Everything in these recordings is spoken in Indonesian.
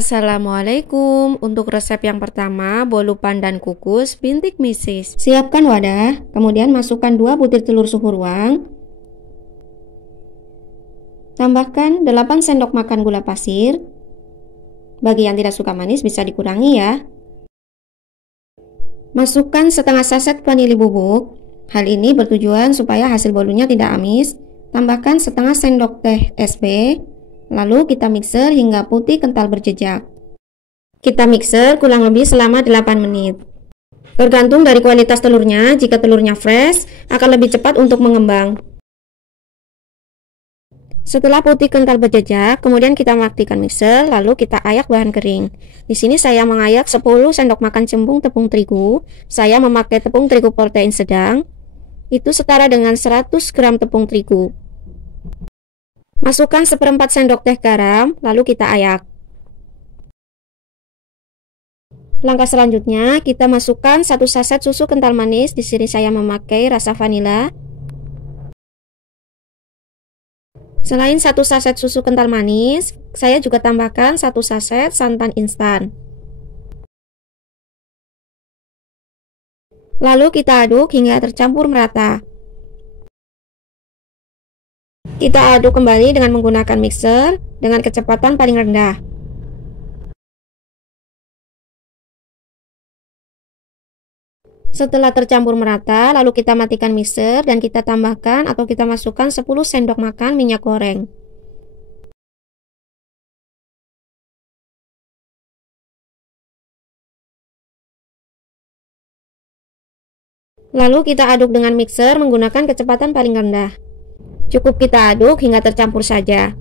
Assalamualaikum. Untuk resep yang pertama, bolu pandan kukus bintik misis. Siapkan wadah, kemudian masukkan 2 butir telur suhu ruang. Tambahkan 8 sendok makan gula pasir. Bagi yang tidak suka manis bisa dikurangi ya. Masukkan setengah saset vanili bubuk. Hal ini bertujuan supaya hasil bolunya tidak amis. Tambahkan setengah sendok teh SB. Lalu kita mixer hingga putih kental berjejak. Kita mixer kurang lebih selama 8 menit. Tergantung dari kualitas telurnya, jika telurnya fresh akan lebih cepat untuk mengembang. Setelah putih kental berjejak, kemudian kita matikan mixer, lalu kita ayak bahan kering. Di sini saya mengayak 10 sendok makan cembung tepung terigu. Saya memakai tepung terigu protein sedang. Itu setara dengan 100 gram tepung terigu. Masukkan 1/4 sendok teh garam, lalu kita ayak. Langkah selanjutnya, kita masukkan 1 saset susu kental manis. Di sini saya memakai rasa vanila. Selain 1 saset susu kental manis, saya juga tambahkan 1 saset santan instan. Lalu kita aduk hingga tercampur merata. Kita aduk kembali dengan menggunakan mixer dengan kecepatan paling rendah. Setelah tercampur merata, lalu kita matikan mixer dan kita tambahkan atau kita masukkan 10 sendok makan minyak goreng. Lalu kita aduk dengan mixer menggunakan kecepatan paling rendah. Cukup kita aduk hingga tercampur saja.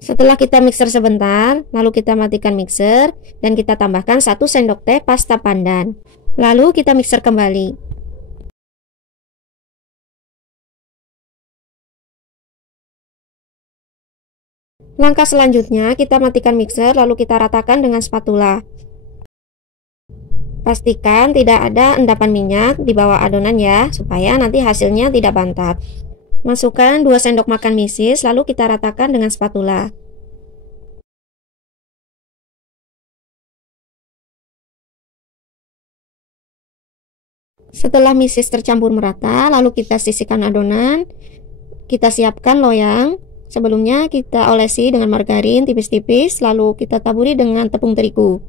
Setelah kita mixer sebentar, lalu kita matikan mixer dan kita tambahkan 1 sendok teh pasta pandan. Lalu kita mixer kembali. Langkah selanjutnya, kita matikan mixer lalu kita ratakan dengan spatula. Pastikan tidak ada endapan minyak di bawah adonan ya, supaya nanti hasilnya tidak bantat. Masukkan 2 sendok makan misis, lalu kita ratakan dengan spatula. Setelah misis tercampur merata, lalu kita sisihkan adonan. Kita siapkan loyang. Sebelumnya kita olesi dengan margarin tipis-tipis, lalu kita taburi dengan tepung terigu.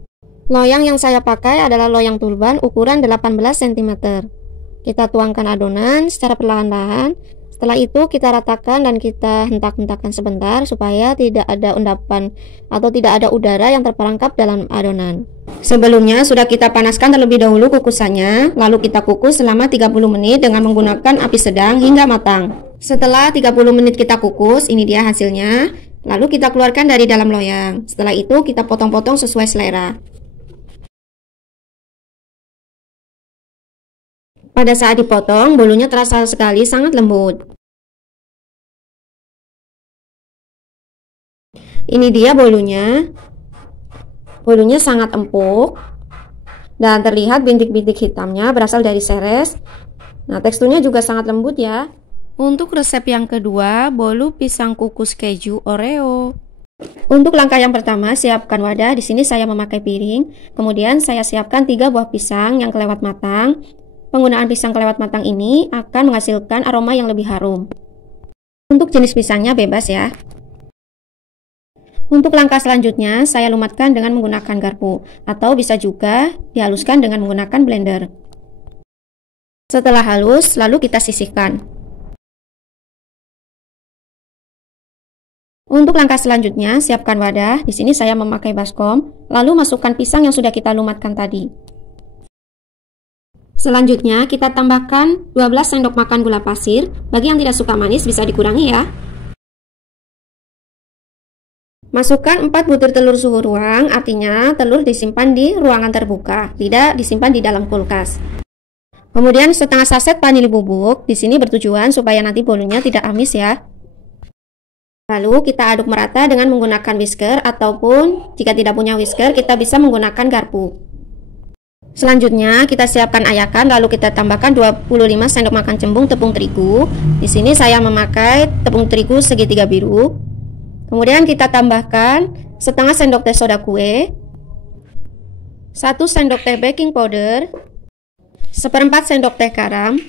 Loyang yang saya pakai adalah loyang turban ukuran 18 cm. Kita tuangkan adonan secara perlahan-lahan. Setelah itu kita ratakan dan kita hentak-hentakkan sebentar supaya tidak ada endapan atau tidak ada udara yang terperangkap dalam adonan. Sebelumnya sudah kita panaskan terlebih dahulu kukusannya, lalu kita kukus selama 30 menit dengan menggunakan api sedang hingga matang. Setelah 30 menit kita kukus, ini dia hasilnya. Lalu kita keluarkan dari dalam loyang. Setelah itu kita potong-potong sesuai selera. Pada saat dipotong, bolunya terasa sekali sangat lembut. Ini dia bolunya. Bolunya sangat empuk dan terlihat bintik-bintik hitamnya berasal dari seres. Nah, teksturnya juga sangat lembut ya. Untuk resep yang kedua, bolu pisang kukus keju Oreo. Untuk langkah yang pertama, siapkan wadah. Di sini saya memakai piring. Kemudian saya siapkan 3 buah pisang yang kelewat matang. Penggunaan pisang kelewat matang ini akan menghasilkan aroma yang lebih harum. Untuk jenis pisangnya bebas ya. Untuk langkah selanjutnya, saya lumatkan dengan menggunakan garpu, atau bisa juga dihaluskan dengan menggunakan blender. Setelah halus, lalu kita sisihkan. Untuk langkah selanjutnya, siapkan wadah. Di sini saya memakai baskom, lalu masukkan pisang yang sudah kita lumatkan tadi. Selanjutnya, kita tambahkan 12 sendok makan gula pasir. Bagi yang tidak suka manis bisa dikurangi ya. Masukkan 4 butir telur suhu ruang, artinya telur disimpan di ruangan terbuka, tidak disimpan di dalam kulkas. Kemudian setengah saset vanili bubuk. Di sini bertujuan supaya nanti bolunya tidak amis ya. Lalu kita aduk merata dengan menggunakan whisker, ataupun jika tidak punya whisker kita bisa menggunakan garpu. Selanjutnya kita siapkan ayakan, lalu kita tambahkan 25 sendok makan cembung tepung terigu. Di sini saya memakai tepung terigu segitiga biru. Kemudian kita tambahkan setengah sendok teh soda kue, 1 sendok teh baking powder, 1/4 sendok teh garam,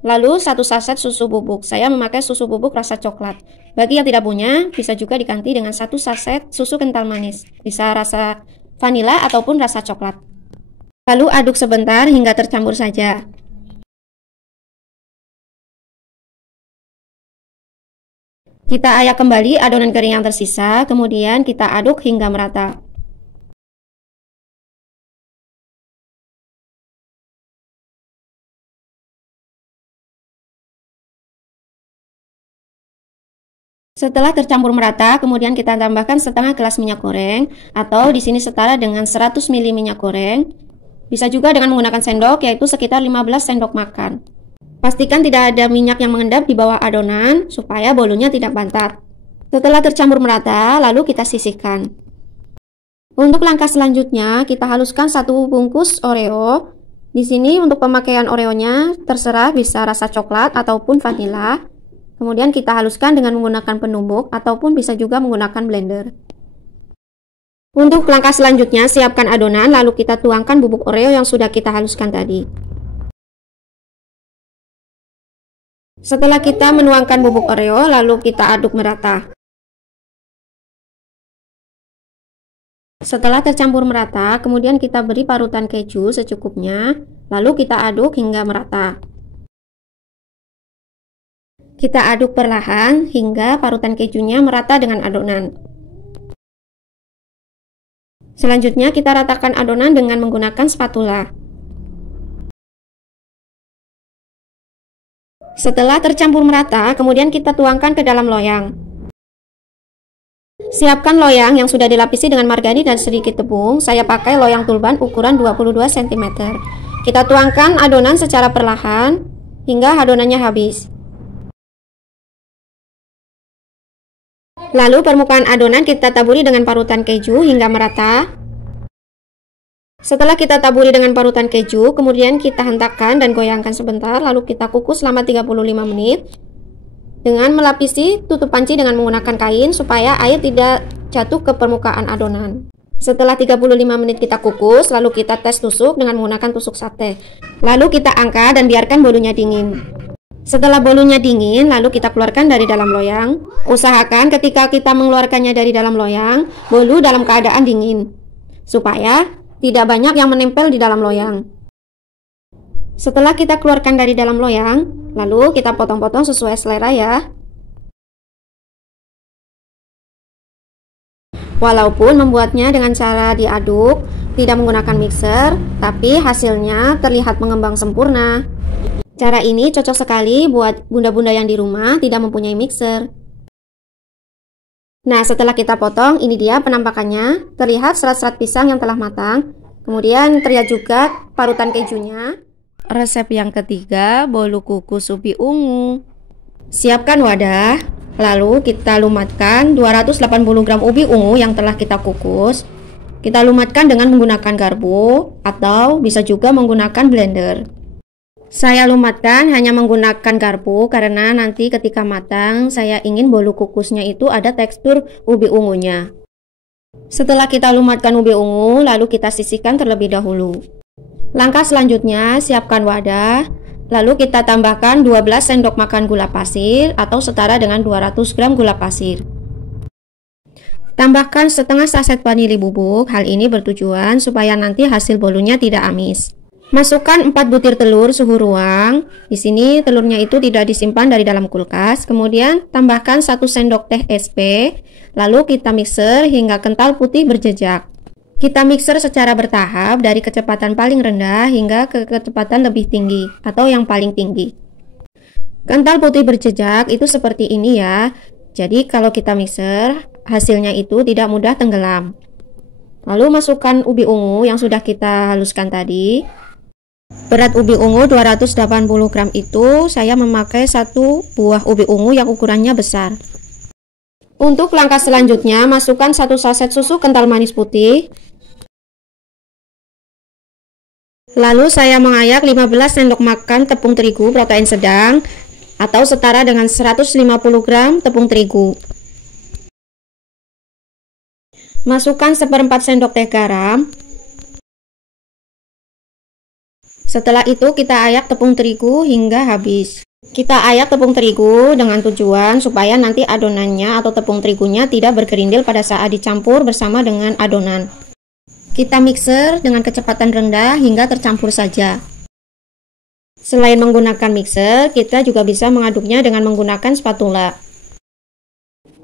lalu 1 saset susu bubuk. Saya memakai susu bubuk rasa coklat. Bagi yang tidak punya, bisa juga diganti dengan 1 saset susu kental manis. Bisa rasa vanila ataupun rasa coklat. Lalu aduk sebentar hingga tercampur saja. Kita ayak kembali adonan kering yang tersisa, kemudian kita aduk hingga merata. Setelah tercampur merata, kemudian kita tambahkan setengah gelas minyak goreng, atau di sini setara dengan 100 ml minyak goreng. Bisa juga dengan menggunakan sendok, yaitu sekitar 15 sendok makan. Pastikan tidak ada minyak yang mengendap di bawah adonan, supaya bolunya tidak bantat. Setelah tercampur merata, lalu kita sisihkan. Untuk langkah selanjutnya, kita haluskan 1 bungkus Oreo. Di sini untuk pemakaian Oreonya, terserah bisa rasa coklat ataupun vanila. Kemudian kita haluskan dengan menggunakan penumbuk ataupun bisa juga menggunakan blender. Untuk langkah selanjutnya, siapkan adonan lalu kita tuangkan bubuk Oreo yang sudah kita haluskan tadi. Setelah kita menuangkan bubuk Oreo, lalu kita aduk merata. Setelah tercampur merata, kemudian kita beri parutan keju secukupnya, lalu kita aduk hingga merata. Kita aduk perlahan hingga parutan kejunya merata dengan adonan. Selanjutnya kita ratakan adonan dengan menggunakan spatula. Setelah tercampur merata, kemudian kita tuangkan ke dalam loyang. Siapkan loyang yang sudah dilapisi dengan margarin dan sedikit tepung. Saya pakai loyang tulban ukuran 22 cm. Kita tuangkan adonan secara perlahan hingga adonannya habis. Lalu permukaan adonan kita taburi dengan parutan keju hingga merata. Setelah kita taburi dengan parutan keju, kemudian kita hentakkan dan goyangkan sebentar, lalu kita kukus selama 35 menit dengan melapisi tutup panci dengan menggunakan kain supaya air tidak jatuh ke permukaan adonan. Setelah 35 menit kita kukus, lalu kita tes tusuk dengan menggunakan tusuk sate. Lalu kita angkat dan biarkan bolunya dingin. Setelah bolunya dingin, lalu kita keluarkan dari dalam loyang. Usahakan ketika kita mengeluarkannya dari dalam loyang, bolu dalam keadaan dingin, supaya tidak banyak yang menempel di dalam loyang. Setelah kita keluarkan dari dalam loyang, lalu kita potong-potong sesuai selera ya. Walaupun membuatnya dengan cara diaduk, tidak menggunakan mixer, tapi hasilnya terlihat mengembang sempurna. Cara ini cocok sekali buat bunda-bunda yang di rumah tidak mempunyai mixer. Nah, setelah kita potong, ini dia penampakannya. Terlihat serat-serat pisang yang telah matang. Kemudian terlihat juga parutan kejunya. Resep yang ketiga, bolu kukus ubi ungu. Siapkan wadah, lalu kita lumatkan 280 gram ubi ungu yang telah kita kukus. Kita lumatkan dengan menggunakan garpu atau bisa juga menggunakan blender. Saya lumatkan hanya menggunakan garpu karena nanti ketika matang saya ingin bolu kukusnya itu ada tekstur ubi ungunya. Setelah kita lumatkan ubi ungu, lalu kita sisihkan terlebih dahulu. Langkah selanjutnya, siapkan wadah, lalu kita tambahkan 12 sendok makan gula pasir atau setara dengan 200 gram gula pasir. Tambahkan setengah saset vanili bubuk, hal ini bertujuan supaya nanti hasil bolunya tidak amis. Masukkan 4 butir telur suhu ruang. Di sini telurnya itu tidak disimpan dari dalam kulkas. Kemudian tambahkan 1 sendok teh SP. Lalu kita mixer hingga kental putih berjejak. Kita mixer secara bertahap dari kecepatan paling rendah hingga ke kecepatan lebih tinggi atau yang paling tinggi. Kental putih berjejak itu seperti ini ya. Jadi kalau kita mixer, hasilnya itu tidak mudah tenggelam. Lalu masukkan ubi ungu yang sudah kita haluskan tadi. Berat ubi ungu 280 gram itu saya memakai 1 buah ubi ungu yang ukurannya besar. Untuk langkah selanjutnya, masukkan 1 saset susu kental manis putih. Lalu saya mengayak 15 sendok makan tepung terigu protein sedang atau setara dengan 150 gram tepung terigu. Masukkan 1/4 sendok teh garam. Setelah itu kita ayak tepung terigu hingga habis. Kita ayak tepung terigu dengan tujuan supaya nanti adonannya atau tepung terigunya tidak bergerindil pada saat dicampur bersama dengan adonan. Kita mixer dengan kecepatan rendah hingga tercampur saja. Selain menggunakan mixer, kita juga bisa mengaduknya dengan menggunakan spatula.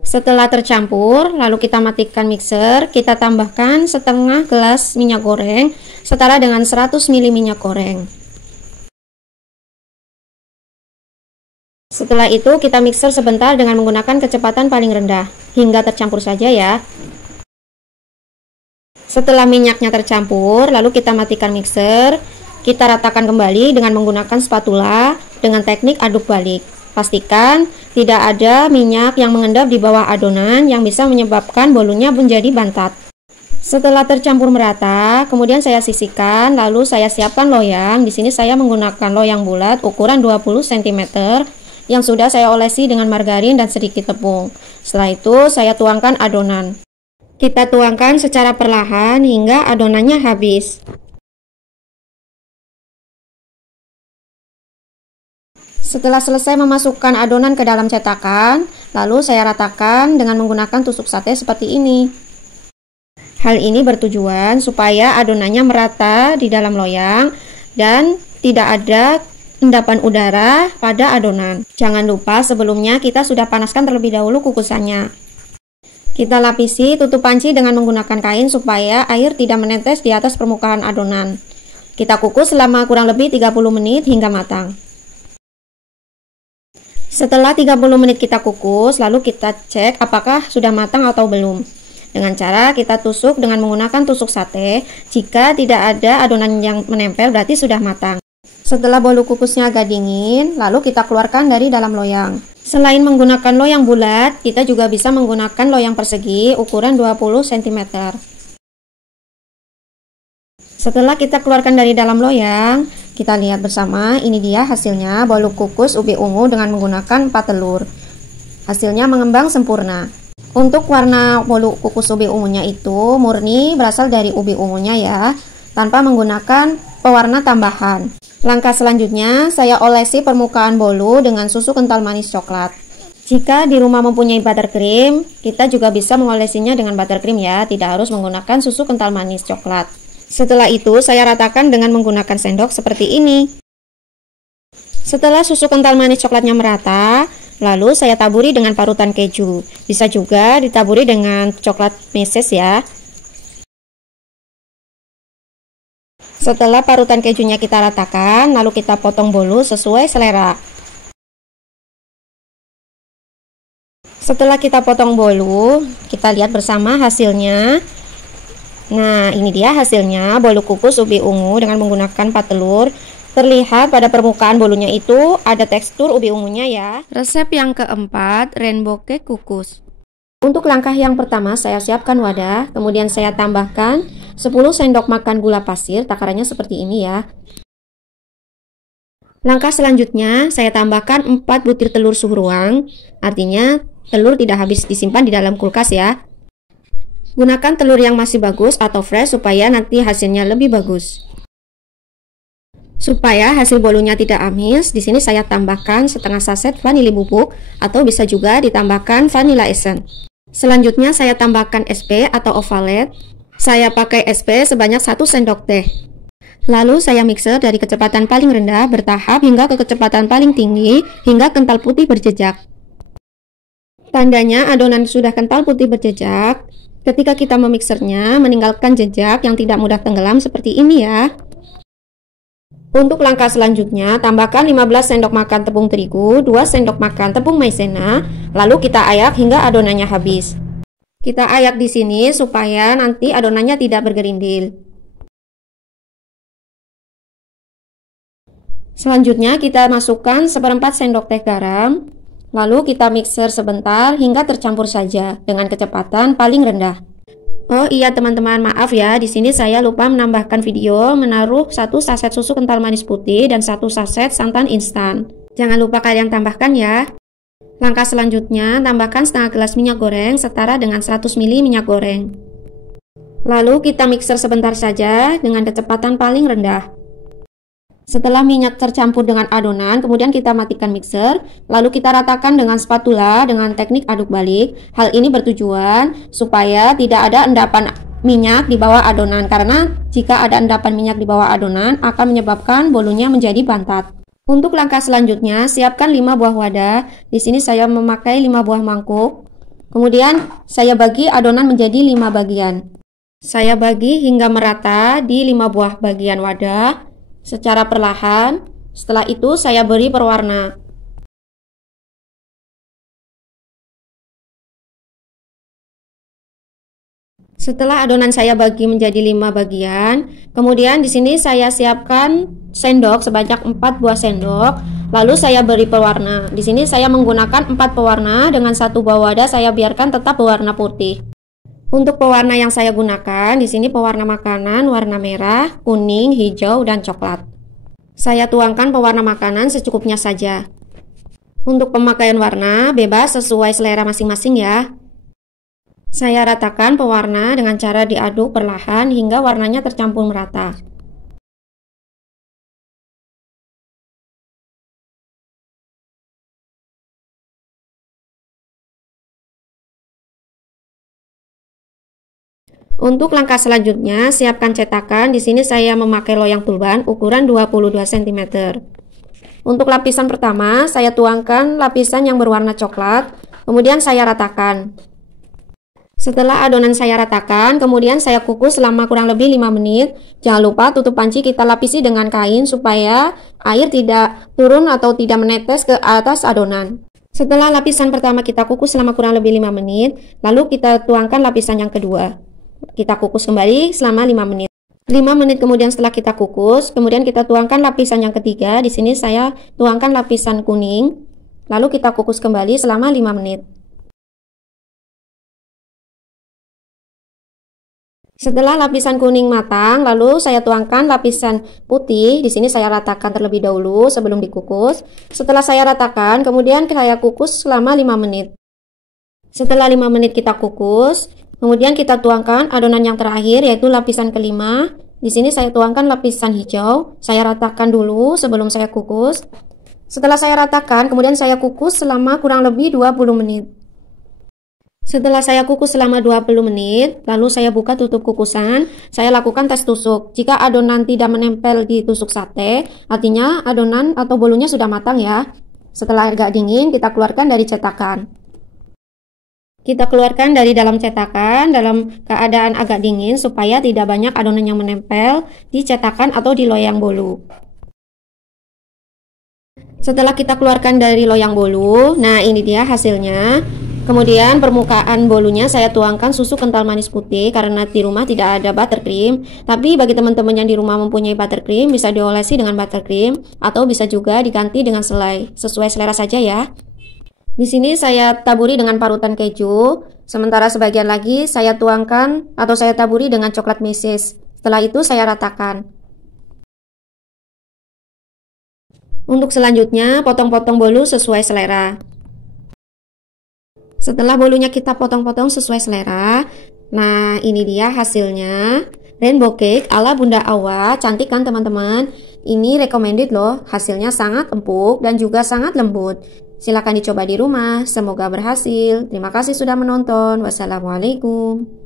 Setelah tercampur, lalu kita matikan mixer, kita tambahkan setengah gelas minyak goreng setara dengan 100 ml minyak goreng. Setelah itu kita mixer sebentar dengan menggunakan kecepatan paling rendah hingga tercampur saja ya. Setelah minyaknya tercampur, lalu kita matikan mixer, kita ratakan kembali dengan menggunakan spatula dengan teknik aduk balik. Pastikan tidak ada minyak yang mengendap di bawah adonan yang bisa menyebabkan bolunya menjadi bantat. Setelah tercampur merata, kemudian saya sisihkan, lalu saya siapkan loyang. Di sini saya menggunakan loyang bulat ukuran 20 cm yang sudah saya olesi dengan margarin dan sedikit tepung. Setelah itu saya tuangkan adonan. Kita tuangkan secara perlahan hingga adonannya habis. Setelah selesai memasukkan adonan ke dalam cetakan, lalu saya ratakan dengan menggunakan tusuk sate seperti ini. Hal ini bertujuan supaya adonannya merata di dalam loyang dan tidak ada endapan udara pada adonan. Jangan lupa sebelumnya kita sudah panaskan terlebih dahulu kukusannya. Kita lapisi tutup panci dengan menggunakan kain supaya air tidak menetes di atas permukaan adonan. Kita kukus selama kurang lebih 30 menit hingga matang. Setelah 30 menit kita kukus, lalu kita cek apakah sudah matang atau belum. Dengan cara kita tusuk dengan menggunakan tusuk sate. Jika tidak ada adonan yang menempel, berarti sudah matang. Setelah bolu kukusnya agak dingin, lalu kita keluarkan dari dalam loyang. Selain menggunakan loyang bulat, kita juga bisa menggunakan loyang persegi ukuran 20 cm. Setelah kita keluarkan dari dalam loyang, kita lihat bersama, ini dia hasilnya bolu kukus ubi ungu dengan menggunakan 4 telur. Hasilnya mengembang sempurna. Untuk warna bolu kukus ubi ungunya itu murni berasal dari ubi ungunya ya, tanpa menggunakan pewarna tambahan. Langkah selanjutnya, saya olesi permukaan bolu dengan susu kental manis coklat. Jika di rumah mempunyai buttercream, kita juga bisa mengolesinya dengan buttercream ya, tidak harus menggunakan susu kental manis coklat. Setelah itu, saya ratakan dengan menggunakan sendok seperti ini. Setelah susu kental manis coklatnya merata, lalu saya taburi dengan parutan keju. Bisa juga ditaburi dengan coklat meses ya. Setelah parutan kejunya kita ratakan, lalu kita potong bolu sesuai selera. Setelah kita potong bolu, kita lihat bersama hasilnya. Nah, ini dia hasilnya bolu kukus ubi ungu dengan menggunakan 4 telur. Terlihat pada permukaan bolunya itu ada tekstur ubi ungunya ya. Resep yang keempat, rainbow cake kukus. Untuk langkah yang pertama, saya siapkan wadah, kemudian saya tambahkan 10 sendok makan gula pasir, takarannya seperti ini ya. Langkah selanjutnya, saya tambahkan 4 butir telur suhu ruang, artinya telur tidak habis disimpan di dalam kulkas ya. Gunakan telur yang masih bagus atau fresh supaya nanti hasilnya lebih bagus. Supaya hasil bolunya tidak amis, di sini saya tambahkan setengah saset vanili bubuk atau bisa juga ditambahkan vanilla essence. Selanjutnya saya tambahkan SP atau ovalet. Saya pakai SP sebanyak 1 sendok teh. Lalu saya mixer dari kecepatan paling rendah bertahap hingga ke kecepatan paling tinggi hingga kental putih berjejak. Tandanya adonan sudah kental putih berjejak ketika kita memixernya meninggalkan jejak yang tidak mudah tenggelam seperti ini ya. Untuk langkah selanjutnya, tambahkan 15 sendok makan tepung terigu, 2 sendok makan tepung maizena, lalu kita ayak hingga adonannya habis. Kita ayak di sini supaya nanti adonannya tidak bergerindil. Selanjutnya kita masukkan 1/4 sendok teh garam, lalu kita mixer sebentar hingga tercampur saja dengan kecepatan paling rendah. Oh iya teman-teman, maaf ya, di sini saya lupa menambahkan video menaruh 1 saset susu kental manis putih dan 1 saset santan instan. Jangan lupa kalian tambahkan ya. Langkah selanjutnya, tambahkan setengah gelas minyak goreng setara dengan 100 ml minyak goreng. Lalu kita mixer sebentar saja dengan kecepatan paling rendah. Setelah minyak tercampur dengan adonan, kemudian kita matikan mixer, lalu kita ratakan dengan spatula dengan teknik aduk balik. Hal ini bertujuan supaya tidak ada endapan minyak di bawah adonan, karena jika ada endapan minyak di bawah adonan akan menyebabkan bolunya menjadi bantat. Untuk langkah selanjutnya, siapkan 5 buah wadah. Di sini saya memakai 5 buah mangkuk. Kemudian saya bagi adonan menjadi 5 bagian. Saya bagi hingga merata di 5 buah bagian wadah secara perlahan. Setelah itu saya beri perwarna. Setelah adonan saya bagi menjadi 5 bagian, kemudian di sini saya siapkan sendok sebanyak 4 buah sendok, lalu saya beri pewarna. Di sini saya menggunakan 4 pewarna dengan 1 buah wadah saya biarkan tetap berwarna putih. Untuk pewarna yang saya gunakan di sini pewarna makanan warna merah, kuning, hijau, dan coklat. Saya tuangkan pewarna makanan secukupnya saja. Untuk pemakaian warna bebas sesuai selera masing-masing ya. Saya ratakan pewarna dengan cara diaduk perlahan hingga warnanya tercampur merata. Untuk langkah selanjutnya, siapkan cetakan. Di sini saya memakai loyang tulban ukuran 22 cm. Untuk lapisan pertama, saya tuangkan lapisan yang berwarna coklat, kemudian saya ratakan. Setelah adonan saya ratakan, kemudian saya kukus selama kurang lebih 5 menit. Jangan lupa tutup panci kita lapisi dengan kain supaya air tidak turun atau tidak menetes ke atas adonan. Setelah lapisan pertama kita kukus selama kurang lebih 5 menit, lalu kita tuangkan lapisan yang kedua. Kita kukus kembali selama 5 menit. 5 menit kemudian setelah kita kukus, kemudian kita tuangkan lapisan yang ketiga. Di sini saya tuangkan lapisan kuning, lalu kita kukus kembali selama 5 menit. Setelah lapisan kuning matang, lalu saya tuangkan lapisan putih. Di sini saya ratakan terlebih dahulu sebelum dikukus. Setelah saya ratakan, kemudian saya kukus selama 5 menit. Setelah 5 menit kita kukus, kemudian kita tuangkan adonan yang terakhir yaitu lapisan kelima. Di sini saya tuangkan lapisan hijau. Saya ratakan dulu sebelum saya kukus. Setelah saya ratakan, kemudian saya kukus selama kurang lebih 20 menit. Setelah saya kukus selama 20 menit, lalu saya buka tutup kukusan, saya lakukan tes tusuk. Jika adonan tidak menempel di tusuk sate, artinya adonan atau bolunya sudah matang ya. Setelah agak dingin, kita keluarkan dari cetakan. Kita keluarkan dari dalam cetakan dalam keadaan agak dingin supaya tidak banyak adonan yang menempel di cetakan atau di loyang bolu. Setelah kita keluarkan dari loyang bolu, nah ini dia hasilnya. Kemudian permukaan bolunya saya tuangkan susu kental manis putih karena di rumah tidak ada buttercream. Tapi bagi teman-teman yang di rumah mempunyai buttercream bisa diolesi dengan buttercream atau bisa juga diganti dengan selai. Sesuai selera saja ya. Di sini saya taburi dengan parutan keju. Sementara sebagian lagi saya tuangkan atau saya taburi dengan coklat meses. Setelah itu saya ratakan. Untuk selanjutnya potong-potong bolu sesuai selera. Setelah bolunya kita potong-potong sesuai selera, nah ini dia hasilnya. Rainbow cake ala Bunda Awa, cantik kan teman-teman? Ini recommended loh, hasilnya sangat empuk dan juga sangat lembut. Silahkan dicoba di rumah, semoga berhasil. Terima kasih sudah menonton. Wassalamualaikum.